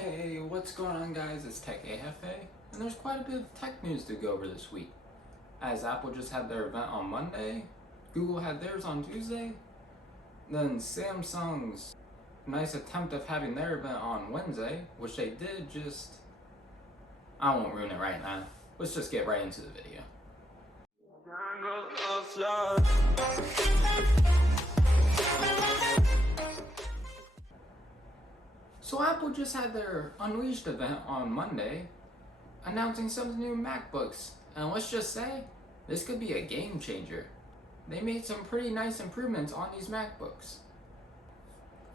Hey, what's going on guys? It's Tech AFA, and there's quite a bit of tech news to go over this week. As Apple just had their event on Monday, Google had theirs on Tuesday, then Samsung's nice attempt of having their event on Wednesday, which they did I won't ruin it right now. Let's just get right into the video. So Apple just had their Unleashed event on Monday, announcing some new MacBooks, and let's just say, this could be a game changer. They made some pretty nice improvements on these MacBooks.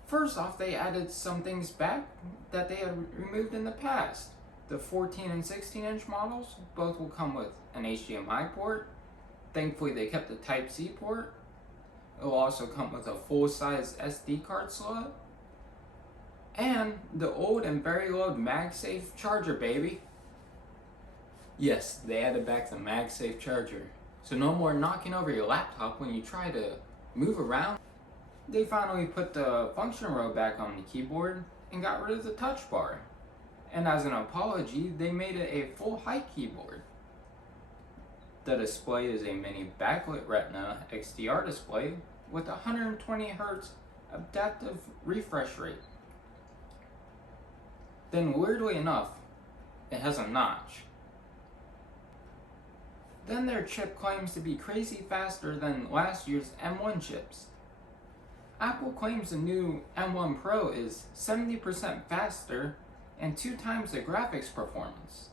First off, they added some things back that they had removed in the past. The 14 and 16-inch models both will come with an HDMI port. Thankfully, they kept the Type-C port. It will also come with a full-size SD card slot. And the old and very low MagSafe charger, baby. Yes, they added back the MagSafe charger. So no more knocking over your laptop when you try to move around. They finally put the function row back on the keyboard and got rid of the touch bar. And as an apology, they made it a full height keyboard. The display is a mini backlit Retina XDR display with 120 Hz adaptive refresh rate. Then weirdly enough, it has a notch. Then their chip claims to be crazy faster than last year's M1 chips. Apple claims the new M1 Pro is 70% faster and 2 times the graphics performance.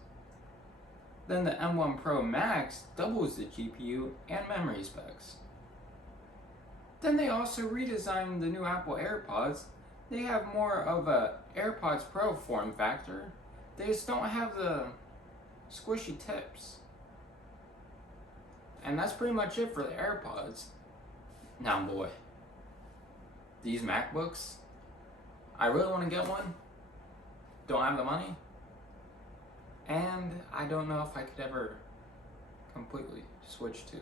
Then the M1 Pro Max doubles the GPU and memory specs. Then they also redesigned the new Apple AirPods. They have more of a AirPods Pro form factor. They just don't have the squishy tips. And that's pretty much it for the AirPods. Now boy, these MacBooks, I really want to get one. Don't have the money. And I don't know if I could ever completely switch to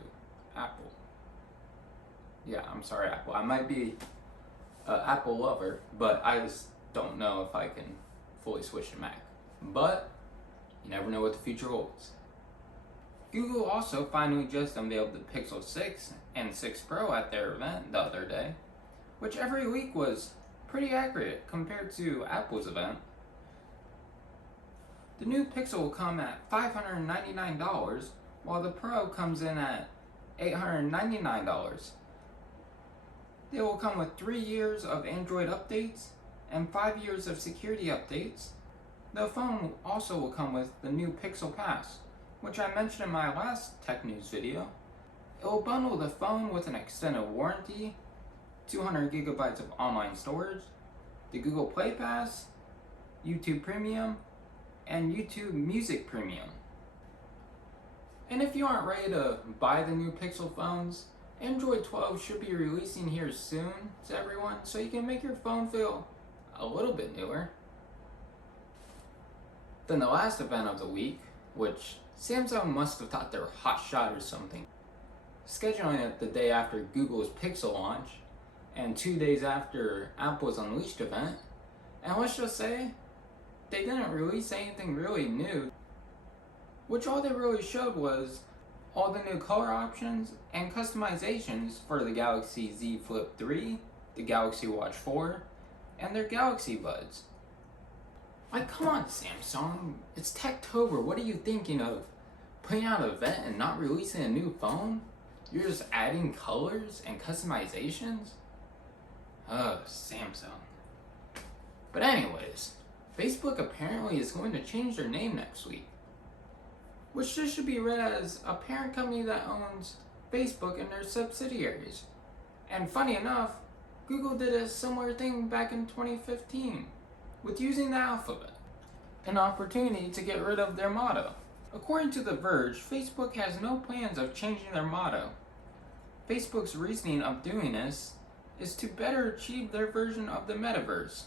Apple. Yeah, I'm sorry Apple. I might be an Apple lover, but I just don't know if I can fully switch to Mac. But you never know what the future holds. Google also finally just unveiled the Pixel 6 and 6 Pro at their event the other day, which every leak was pretty accurate compared to Apple's event. The new Pixel will come at $599, while the Pro comes in at $899. They will come with 3 years of Android updates and 5 years of security updates. The phone also will come with the new Pixel Pass, which I mentioned in my last tech news video. It will bundle the phone with an extended warranty, 200 gigabytes of online storage, the Google Play Pass, YouTube Premium, and YouTube Music Premium. And if you aren't ready to buy the new Pixel phones, Android 12 should be releasing here soon to everyone, so you can make your phone feel a little bit newer. Then the last event of the week, which Samsung must have thought they were hot shot or something, scheduling it the day after Google's Pixel launch and 2 days after Apple's Unleashed event, and let's just say, they didn't release anything really new, which all they really showed was all the new color options and customizations for the Galaxy Z Flip 3, the Galaxy Watch 4, and their Galaxy Buds. Like, come on Samsung, it's Techtober, what are you thinking of? Putting out an event and not releasing a new phone? You're just adding colors and customizations? Oh, Samsung. But anyways, Facebook apparently is going to change their name next week, which just should be read as a parent company that owns Facebook and their subsidiaries. And funny enough, Google did a similar thing back in 2015 with using the alphabet, an opportunity to get rid of their motto. According to The Verge, Facebook has no plans of changing their motto. Facebook's reasoning of doing this is to better achieve their version of the metaverse.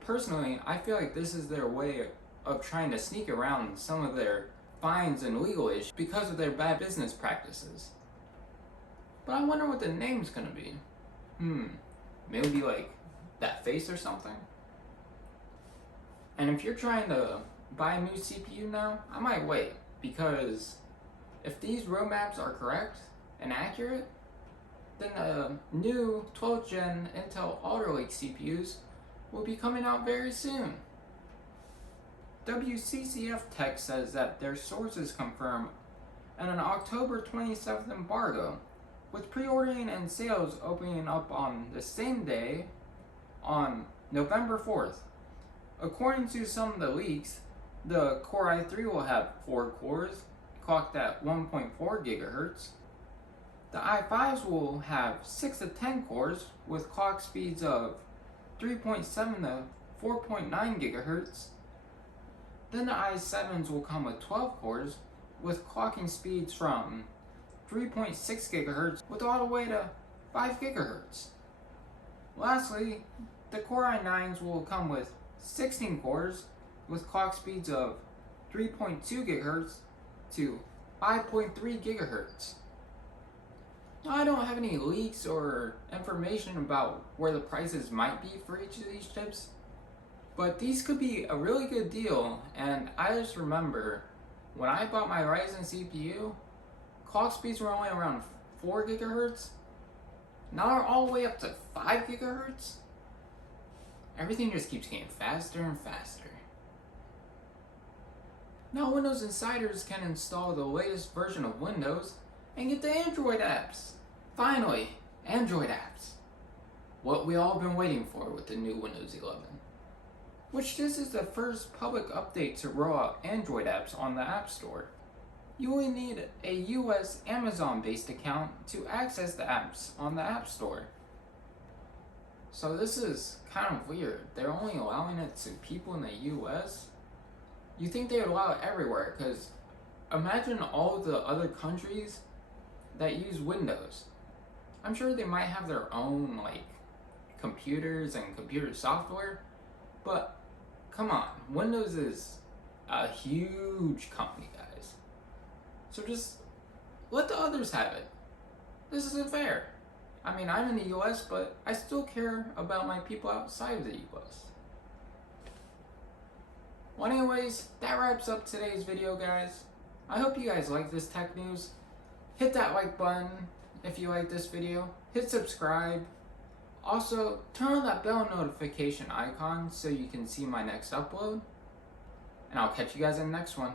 Personally, I feel like this is their way of trying to sneak around some of their fines and legal issues because of their bad business practices. But I wonder what the name's gonna be. Maybe like that face or something? And if you're trying to buy a new CPU now, I might wait, because if these roadmaps are correct and accurate, then the new 12th gen Intel Alder Lake CPUs will be coming out very soon. WCCF Tech says that their sources confirm an October 27th embargo, with pre-ordering and sales opening up on the same day on November 4th. According to some of the leaks, the Core i3 will have 4 cores, clocked at 1.4 GHz. The i5s will have 6 to 10 cores with clock speeds of 3.7 to 4.9 GHz. Then the i7s will come with 12 cores with clocking speeds from 3.6 GHz with all the way to 5 GHz. Lastly, the Core i9s will come with 16 cores with clock speeds of 3.2 GHz to 5.3 GHz. Now, I don't have any leaks or information about where the prices might be for each of these chips, but these could be a really good deal. And I just remember when I bought my Ryzen CPU, clock speeds were only around 4 GHz. Now they're all the way up to 5 GHz. Everything just keeps getting faster and faster. Now Windows Insiders can install the latest version of Windows and get the Android apps. Finally, Android apps. What we all been waiting for with the new Windows 11. Which this is the first public update to roll out Android apps on the App Store. You will need a US Amazon-based account to access the apps on the App Store. So this is kind of weird. They're only allowing it to people in the US? You think they would allow it everywhere, because imagine all the other countries that use Windows. I'm sure they might have their own computers and computer software, but come on, Windows is a huge company, guys. So just let the others have it. This isn't fair. I mean, I'm in the US, but I still care about my people outside of the US. Well, anyways, that wraps up today's video, guys. I hope you guys like this tech news. Hit that like button if you like this video. Hit subscribe. Also, turn on that bell notification icon so you can see my next upload. And I'll catch you guys in the next one.